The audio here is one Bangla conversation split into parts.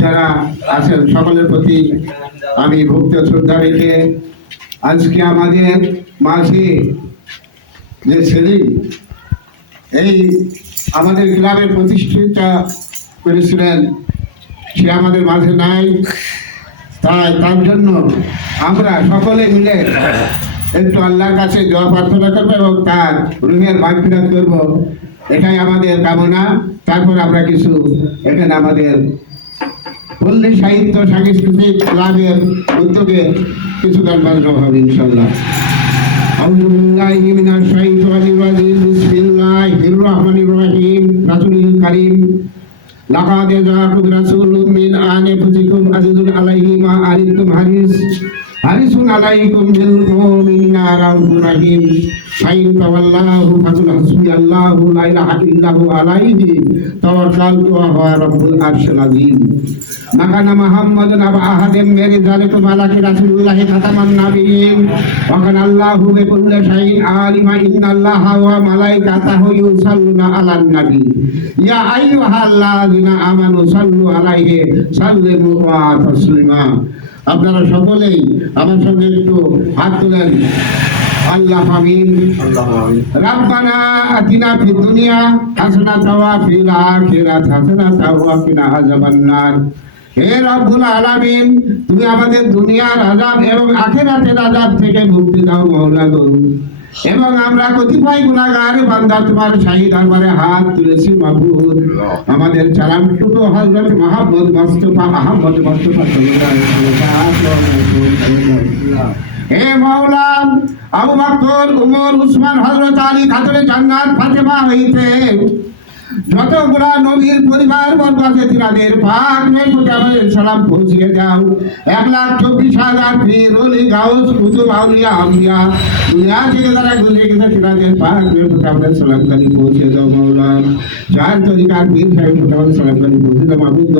যারা আছেন সকলের প্রতি আমি ভক্তি শ্রদ্ধা রেখে আজকে আমাদের মাঝে যে সেলিম এই আমাদের গ্রামের প্রতিষ্ঠিতা করেছিলেন, সে আমাদের মাঝে নাই। তার জন্য আমরা সকলে মিলে একটু আল্লাহর কাছে দোয়া প্রার্থনা করবো এবং তার রুহের মাগফিরাত করবো, এটাই আমাদের কামনা। তারপর আমরা কিছু এখানে আমাদের পল্লী সাহিত্য সাংস্কৃতিক ক্লাবের উদ্যোগে কিছু গান বাজানো হবে ইনশাল্লাহ। আউযু বিল্লাহি মিনাশ শাইতানির রাজিম। বিসমিল্লাহির রাহমানির রাহিম। রাসূলুল কারীম লাকাদ জাআকুম রাসূলুম মিন আনফুসিকুম আযীজুন আলাইহি মা আনিতুম হারিসুন আলাইকুম বিল মুমিনিনা রাউফুর রাহিম। ফাইন তাওয়াল্লাহু ফাকুল হাসবিয়াল্লাহু লা ইলাহা ইল্লাহু আলাইহি তাওয়াক্কালতু ওয়া হুয়া রাব্বুল আরশিল আযীম। মাকানা মুহাম্মাদুন আবা আহাদিম মিন যালিকুম আলাকি রাসূলুল্লাহি খাতামান নাবিয়্যিন ওয়া কানা আল্লাহু বিকুল্লি শাইইন আলিমা ইন্নাল্লাহা ওয়া মালাইকাতাহু ইউসাল্লুনা আলান নাবী ইয়া আইয়ুহাল্লাযিনা আমানু সাল্লু আলাইহি সাল্লিমু ওয়া তাসলিমা। আপনারা সকলেই আমার সঙ্গে একটু হাত তুলেন। আল্লাহ আমিন। রাব্বানা আতিনা ফিদ দুনিয়া হাসানাতাও ওয়া ফিল আখিরাতি হাসানাতাও ওয়া কিনা আযাবান্নার। হে রব্বুল আলামিন, তুমি আমাদের দুনিয়ার আযাব এবং আখিরাতের আযাব থেকে মুক্তি দাও মাওলা গো। এবং আমরা কতিপয় গুনাহগার বান্দা তোমার শাহী দরবারে হাত তুলেছি মাবুদ। আমাদের চালানটুকু হযরত মুহাম্মদ মুস্তাফা আহমদ মুস্তাফা সাল্লাল্লাহু আলাইহি ওয়াসাল্লাম। হে মাওলা, আবু বকর, উমর, উসমান, হযরত আলী, খাতুনে জান্নাত ফাতেমা হইতে যতগুলা নবীর পরিবার বর্গ আছে তিনাদের পাক প্রতি আমাদের সালাম পৌঁছিয়ে দাও। 1,24,000 পীর ওলি গাউস কুতুব আউলিয়া আম্বিয়া দুনিয়া থেকে যারা গুজরে গেছে তিনাদের পাক প্রতি আমাদের সালাম কালি পৌঁছে দাও মাওলা। চার তরিকার পীর সাহেব প্রতি আমাদের সালাম কালি পৌঁছে দাও মাবুদ।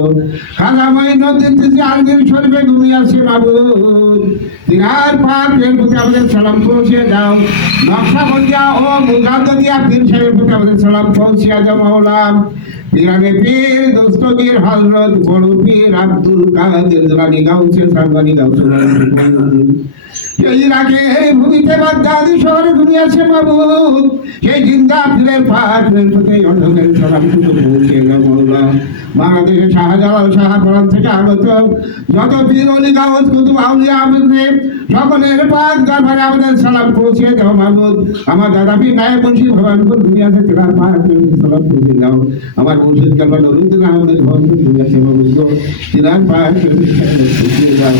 খাজা মাইনুদ্দিন চিশতি আলমগীর শরীফে ঘুমিয়ে আছে মাবুদ, তিনার পাক প্রতি আমাদের সালাম পৌঁছে দাও। নকশবন্দিয়া ও মুজাদ্দিদিয়া পীর সাহেব প্রতি আমাদের সালাম পৌঁছে দাও মাওলা। পীরানে পীর দস্তগীর হযরত বড় পীর আব্দুল কাদের জিলানী গাউসে সারওয়ানি গাউসে ইরাকে এই ভূমিতে বাগদাদি শহরে ঘুমিয়েছে মাবুদ। সেই জিন্দা পীরের পাক প্রতি অন্ধকার সালাম পৌঁছে দাও মাওলা। বাংলাদেশের শাহজালাল শাহপুরান থেকে আগত যত পীর ওলি গাউস কুতুব আউলিয়া আমিনে সকলের পাক দরবারে আমাদের সালাম পৌঁছে দাও মাবুদ। আমার দাদা পীর নায়েব মুন্সি ভবানপুর ঘুমিয়েছে, তিনার পাক সালাম পৌঁছে দাও। আমার মুর্শিদ কালবা নুরুদ্দিন আহমেদ ভবানপুর ঘুমিয়েছে মাবুদ, তিনার পাক পৌঁছে দাও।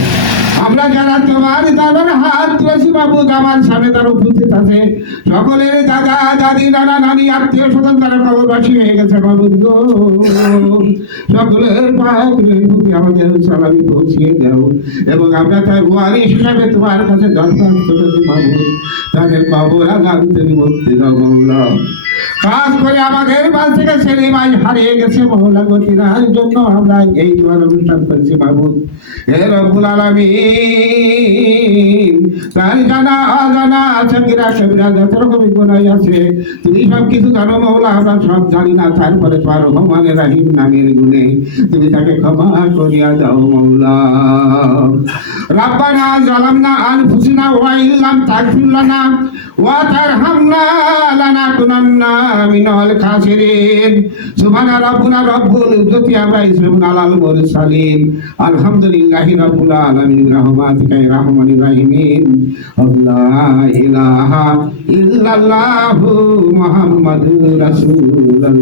আমরা যারা তোমার দরবারে হাত তুলেছি মাবুদ, আমার সামনে তারা উপস্থিত আছে সকলের দাদা দাদি নানা নানি আত্মীয় স্বজন তারা কবরবাসী হয়ে গেছে মাবুদ গো। সকলের পাক প্রতি আমাদের সালামি পৌঁছিয়ে দাও এবং আমরা তার ওয়ারিস হিসাবে তোমার কাছে দরখাস্ত করেছি মাবুদ, তাদের কবর আযাব থেকে মুক্তি দাও মাওলা। খাস করে আমাদের বাস থেকে সেলিম আজ হারিয়ে গেছে মাওলা গো, তিনার জন্য আমরা এই দোয়ার অনুষ্ঠান করেছি মাবুদ। হে রব্বুল আলামিন, তার জানা অজানা সগীরা কবিরা যত রকম গুনাহ আছে তুমি সব কিছু জানো মাওলা, আমরা সব জানি না। তারপরে তোমার রহমান রাহিম নামের গুণে তুমি তাকে ক্ষমা করিয়া দাও মাওলা। রাব্বানা যালামনা আনফুসানা ওয়া ইল্লাম তাগফির লানা ওয়া তারহামনা লানাকুনান্না মিনাল খাসিরিন। সুবহানা রাব্বিনা রাব্বুল ইজ্জতি আম্মা ইয়াসিফুন আলাল মুরসালিন। আলহামদুলিল্লাহি রাব্বিল আলামিন। রাহমাতিকা ইয়া রাহমানির রাহিমিন। লা ইলাহা ইল্লাল্লাহু মুহাম্মাদুর রাসূলুল্লাহ।